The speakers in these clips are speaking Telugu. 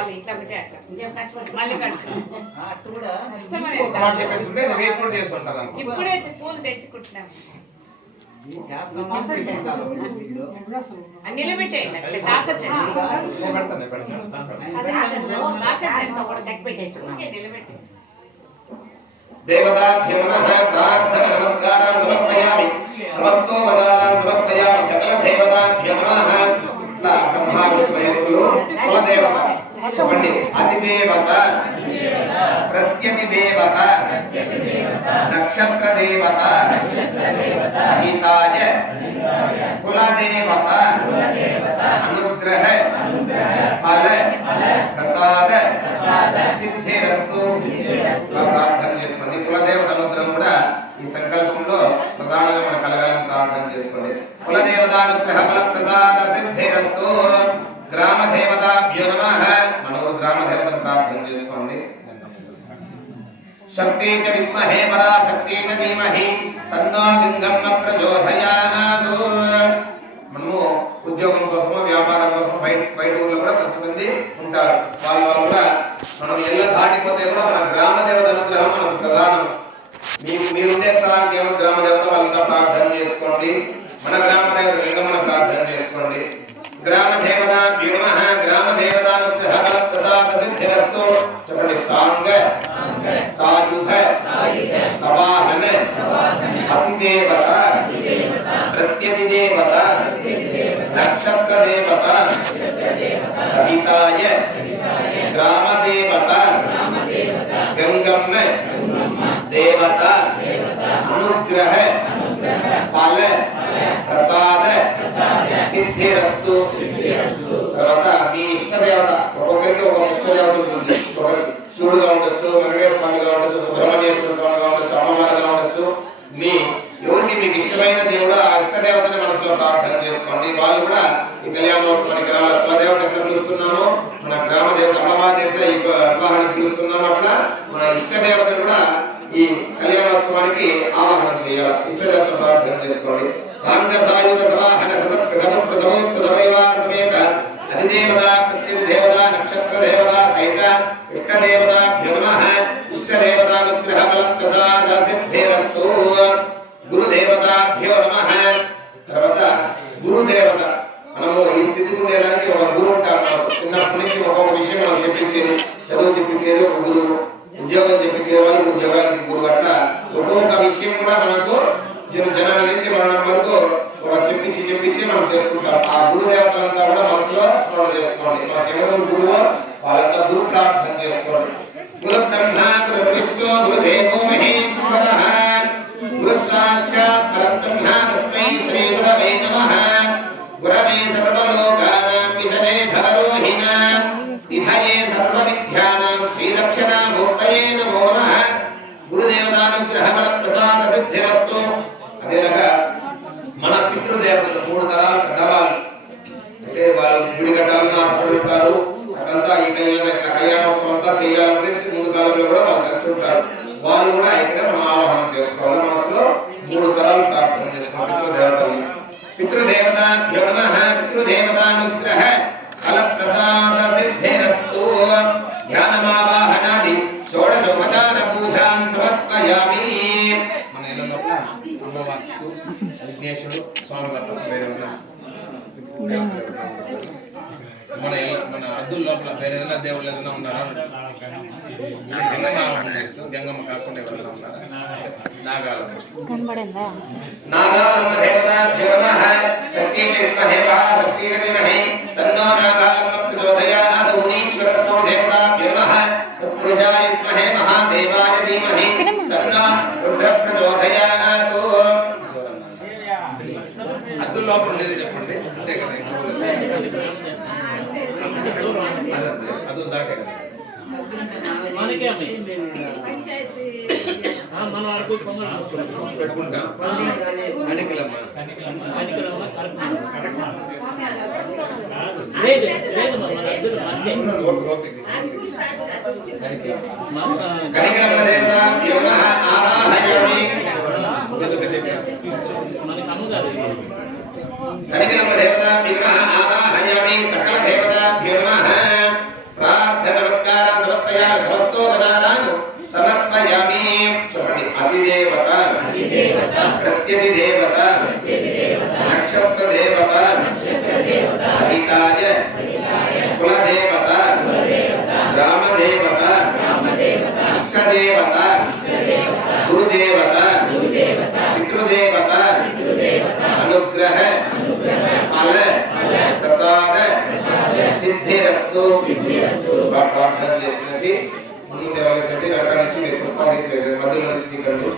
చాలు ఇట్లా పెట్టే అట్లా మళ్ళీ ఇప్పుడే పూలు తెచ్చుకుంటున్నాం నిలబెట్టేయండి నిలబెట్టి देवताभ्यो नमः प्रार्थना नमस्कारान् समर्पयामि समस्तोपचारान् समर्पयामि सकल देवताभ्यो नमः ब्रह्मा विष्णु महेश्वरो कुलदेवता చెప్పండి అతిదేవత ప్రత్యతిదేవత నక్షత్ర దేవత సహితాయ కులదేవత అనుగ్రహ ఫల ప్రసాద సిద్ధిరస్తు ప్రార్థన చేసుకోండి. కులదేవత అనుగ్రహం కూడా ఈ సంకల్పంలో ప్రధానంగా మనం కలగాలని ప్రార్థన చేసుకోండి. కులదేవత అనుగ్రహ ఫల ప్రసాద సిద్ధిరస్తు. గ్రామ దేవతాభ్యో నమః. మనం గ్రామ దేవతను ప్రార్థన చేసుకోండి. శక్తి చ విద్మహే పరాశక్తి చ ధీమహి తన్నో దుర్గమ్మ ప్రచోదయాత్. మనము ఉద్యోగం కోసం వ్యాపారం కోసం బయట ఊళ్ళో కూడా కొంతమంది ఉంటారు. వాళ్ళు కూడా మనం ఎలా దాటిపోతే కూడా మన గ్రామ దేవత అనుగ్రహం మనకు ప్రధానం. మీరుండే స్థలానికి ఏమో గ్రామ దేవత వాళ్ళంతా ప్రార్థన చేసుకోండి. మన గ్రామ దేవత లింగం ప్రార్థన చేసుకోండి. గ్రామ దేవత నమః. గ్రామ దేవతానుగ్రహ ఫల ప్రసాద సిద్ధిరస్తు. చెప్పండి సాంగ సాయుధ సవాహన అతిదేవత ప్రత్యతిదేవత నక్షత్ర దేవత సహితాయ గ్రామ దేవత గంగమ్మ దేవత అనుగ్రహ ఫల ప్రసాద సిద్ధిరస్తు. తర్వాత మీ ఇష్ట దేవత ఒక్కొక్కరికి ఒక ఇష్ట దేవత ఉంటుంది. శివుడుగా ఉండొచ్చు, వెంకటేశ్వర స్వామిగా ఉండొచ్చు, సుబ్రహ్మణ్యేశ్వర స్వామిగా ఉండొచ్చు, అమ్మవారిగా ఉండొచ్చు. ఎవరికి మీకు ఇష్టమైన దేవుడు ఆ ఇష్ట దేవతని మనసులో ప్రార్థన చేసుకోండి. వాళ్ళు కూడా ఈ కళ్యాణోత్సవానికి రావాలి. కులదేవత ఎట్లా పిలుస్తున్నామో మన గ్రామ దేవత అమ్మవారి ఎట్లా ఈ వివాహానికి పిలుస్తున్నామో అట్లా మన ఇష్ట దేవతను కూడా ఈ కళ్యాణోత్సవానికి ఆవాహనం చేయాలి. ఇష్ట దేవతను ప్రార్థన చేసుకోండి. సాంగ సాయుధ సవాహన సమేత అధిదేవత ప్రత్యధిదేవత నక్షత్ర దేవత సహిత ఇష్ట దేవతాభ్యో నమః. ఇష్ట దేవతానుగ్రహ ఫల ప్రసాద సిద్ధిరస్తు. గురుదేవతాభ్యో నమః. తర్వాత గురుదేవత మనము ఈ స్థితికి ఉండేదానికి ఒక గురువు ఉంటారు. చిన్నప్పటి నుంచి ఒక్కొక్క విషయం మనం చెప్పించేది, చదువు చెప్పించేది ఒక గురువు, ఉద్యోగం చెప్పించే వాళ్ళకి ఉద్యోగానికి గురువు. అట్లా ఒక్కొక్క విషయం కూడా మనకు జనాల నుంచి మరణం వరకు ఒక చెప్పించి మనం చేసుకుంటాం. ఆ గురుదేవతలంతా కూడా మనసులో స్మరణ చేసుకోండి. మనకెవరు గురువు వాళ్ళంతా గురు ప్రార్థన చేసుకోండి. గురు బ్రహ్మ గురు విష్ణు గురుదేవో మహేశ్వరః గురు సాక్షాత్ పరబ్రహ్మ తస్మై శ్రీ గురవే నమః. గురవే సర్వలోకానాం విషదే భవరోహిణాం నిధయే సర్వ విద్యానాం శ్రీ దక్షిణామూర్తయే నమో నమః. గురుదేవతానుగ్రహ ఫల ప్రసాద సిద్ధిరస్తు. అదేలాగా మన పితృదేవతలు 3 తరాలు కట్టవాలి. అంటే వాళ్ళు గుడి కట్టాలని ఆశపడుతుంటారు. అదంతా ఈ కళ్యాణోత్సవం అంతా చేయాలంటే ముందు కాలంలో కూడా వాళ్ళు ఖర్చుంటారు. వాళ్ళు కూడా ఇక్కడ మనం ఆవాహనం చేసుకోవాలి. మనసులో 3 తరాలు ప్రార్థన చేసుకోవాలి పితృదేవతలు. పితృదేవతాభ్యో నమః. పితృదేవతానుగ్రహ ఫల ప్రసాద సిద్ధిరస్తు. ధ్యానమావాహనాది షోడశోపచార పూజాన్ సమర్పయామి. మన ఇళ్ళలో విఘ్నేశ్వరుడు స్వామి మన అద్దుల లోపల వేరే ఏదైనా దేవుళ్ళు ఏదైనా ఉన్నారా? గంగమ్మ కాకుండా ఎవరైనా ఉన్నారా? నాగాలమ్మ దేవతాభ్యో నమః. శక్తి చ విద్మహే పరాశక్తి చ ధీమహి తన్నో నాగాలమ్మ ప్రచోదయాత్. మునీశ్వర స్వామి దేవతాభ్యో నమః. తత్పురుషాయ విద్మహే మహాదేవాయ ధీమహి తన్నో రుద్ర ప్రచోదయాత్. అద్దుల లోపల ఉండేది చెప్పండి. అంతే కదా. అది దాటే పెట్టుకుంటాం. కనికలమ్మ దేవతాభ్యో నమః. ఆవాహయామి. కనికలమ్మ దేవతాభ్యో నమః. ఆవాహయామి. సకల దేవతాభ్యో నమః. స్వస్తోగణానాను సమర్పయామి. చెప్పండి. అధిదేవత, ప్రత్యధిదేవత, నక్షత్ర దేవత, సహితాయ కులదేవత, గ్రామదేవత, ఇష్టదేవత, గురుదేవత, పితృదేవత, అనుగ్రహ ఫల ప్రసాద సిద్ధిరస్తు. ప్రార్థన చేసుకునేసి ముందు వెళ్ళేసరికి అక్కడ నుంచి మీరు పుష్పాలు తీసుకెళ్ళారు. మధ్యలో నుంచి దిగండి.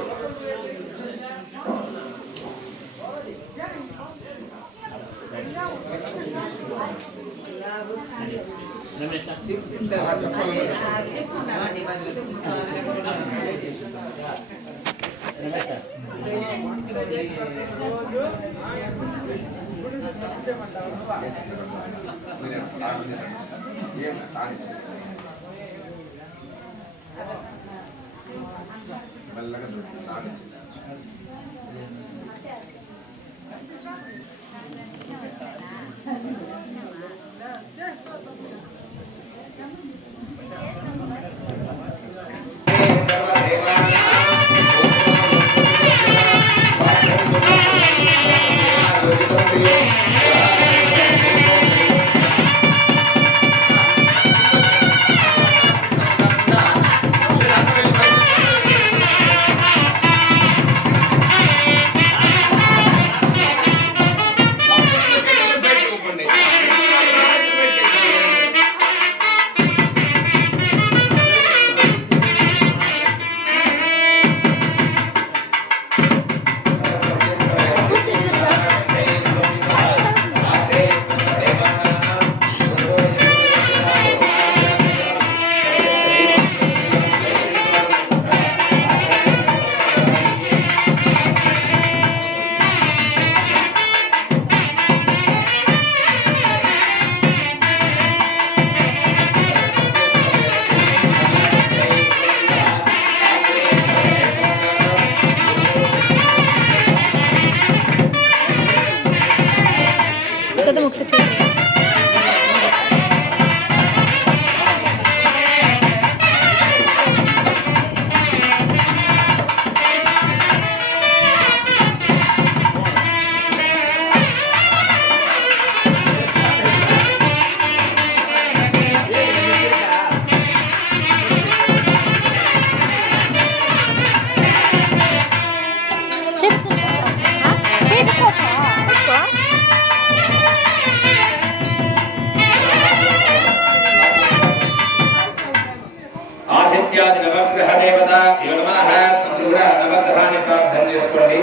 ఆదిత్యాది నవగ్రహ దేవత నమః. అందరూ కూడా నవగ్రహాన్ని ప్రార్థన చేసుకోండి.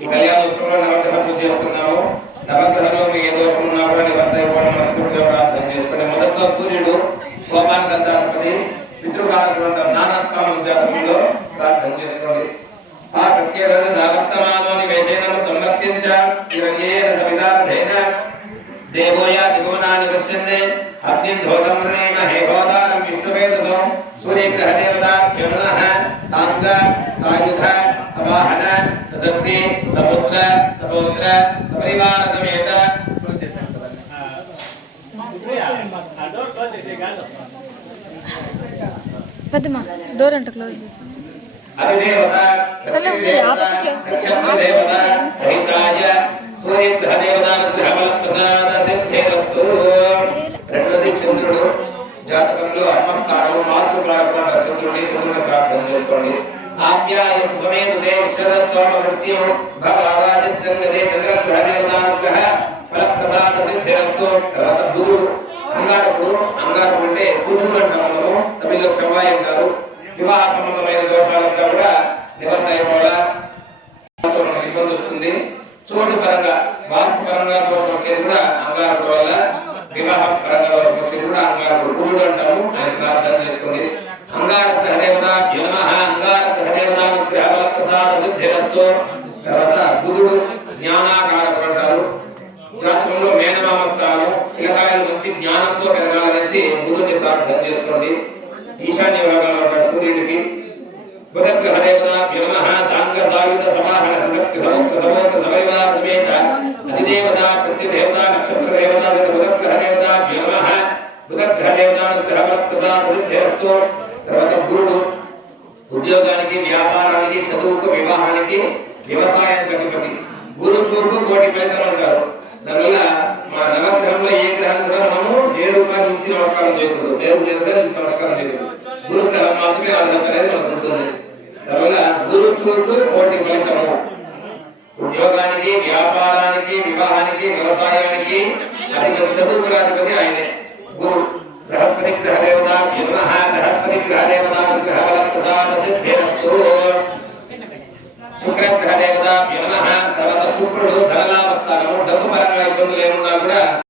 ఈ కళ్యాణోత్సవంలో నవగ్రహ పూజ చేస్తున్నాము. నవగ్రహంలో మీ ఏ దోషం ఉన్నా కూడా నివర్తైపోవడం మనస్ఫూర్తిగా ప్రార్థన చేసుకోండి. మొదట్లో సూర్యుడు హోమానికంతాధిపతి, పితృకారకుడు నానాస్థానం జాతకంలో ప్రార్థన చేసుకోండి. ఆ సత్యేన సావర్తమానో నివేశేనము తన్మత్యంచ చిరంజేన సవితార్థేన దేవోయా దిగోనాని పశ్యన్నే అగ్నిం ధోతం రేమ హేహోదారం విష్ణువేదసో సూర్యగ్రహ దేవతాభ్యో నమః. సాంగ సాయుధ సవాహన సశక్తి సపుత్ర సపౌత్ర సపరివార సమేత పెద్దమ్మా డోర్ అంటే క్లోజ్ చేసి అధిదేవత దేవత సహితాయ సూర్యగ్రహ దేవతానుగ్రహ ఫలప్రసాద సిద్ధిరస్తు. రెండోది చంద్రుడు జాతకంలో అర్మస్థానం మాతృకారకుడు చంద్రుడిని ప్రార్థన చేసుకోండి. ఆప్యాయ స్వమేతుతే విశ్వదస్వామృత్యం భవావాజస్సంగదే చంద్రగ్రహ దేవతానుగ్రహ ఫలప్రసాద సిద్ధిరస్తు. తర్వాత బుధుడు అంగారకుడు. అంగారకుడు అంటే బుధుడు అంటాం మనము, తమిళలో చెవ్వాయి అంటారు. వివాహ సంబంధమైన దోషాలంతా కూడా నివర్తన అయిపోవాలా, ఇబ్బంది వస్తుంది. చోటు పరంగా వాస్తు పరంగా దోషం వచ్చేది కూడా అంగారకుడు వల్ల, వివాహ పరంగా దోషం వచ్చేది కూడా అంగారకుడు. గురుడు అంటాము. ఆయన ప్రార్థన చేసుకోండి. అంగారగ్రహ దేవతాభ్యో నమః. అంగారగ్రహ దేవతానుగ్రహ ఫలప్రసాద సిద్ధిరస్తు. తర్వాత బుధుడు జ్ఞానాకారకుడు అంటారు. జాతకంలో మేనమామ స్థానం పిల్లకాయల నుంచి జ్ఞానంతో పెరగాలనేసి బుధుడిని ప్రార్థన చేసుకోండి. ఈశాన్య భాగంలో ఉన్న సూర్యుడికి బుధగ్రహ దేవతాభ్యో నమః. సాంగ సాయుధ సవాహన సశక్తి సముద్ర సముద్ర సమయవాద సమేత అధిదేవత ప్రతిదేవత నక్షత్ర దేవత బుధగ్రహ దేవతాభ్యో నమః. బుధగ్రహ దేవతానుగ్రహ ఫలప్రసాద సిద్ధిరస్తు. తర్వాత గురుడు ఉద్యోగానికి, వ్యాపారానికి, చదువుకు, వివాహానికి, వ్యవసాయానికి అధిపతి. గురు చూపు కోటి ఫలితం అంటారు. దానివల్ల మా నవగ్రహంలో ఏ గ్రహం కూడా మనము నేరుగా నుంచి నమస్కారం చేయకూడదు, నేరుగా నుంచి నమస్కారం చేయకూడదు. గురు గ్రహం మాత్రమే అర్హత అనేది మనకు ఉంటుంది. దానివల్ల గురు చూపు కోటి ఫలితము. ఉద్యోగానికి, వ్యాపారానికి, వివాహానికి, వ్యవసాయానికి అధిపతి, చదువు కూడా అధిపతి ఆయనే గురు. బృహస్పతి గ్రహ దేవత నమః. బృహస్పతి గ్రహ దేవత గ్రహ బల ప్రసాద సిద్ధిరస్తు. శుక్ర గ్రహ దేవత నమః. తర్వాత శుక్రుడు ధనలాభ స్థానము, డబ్బు పరంగా ఇబ్బందులు ఏమున్నా కూడా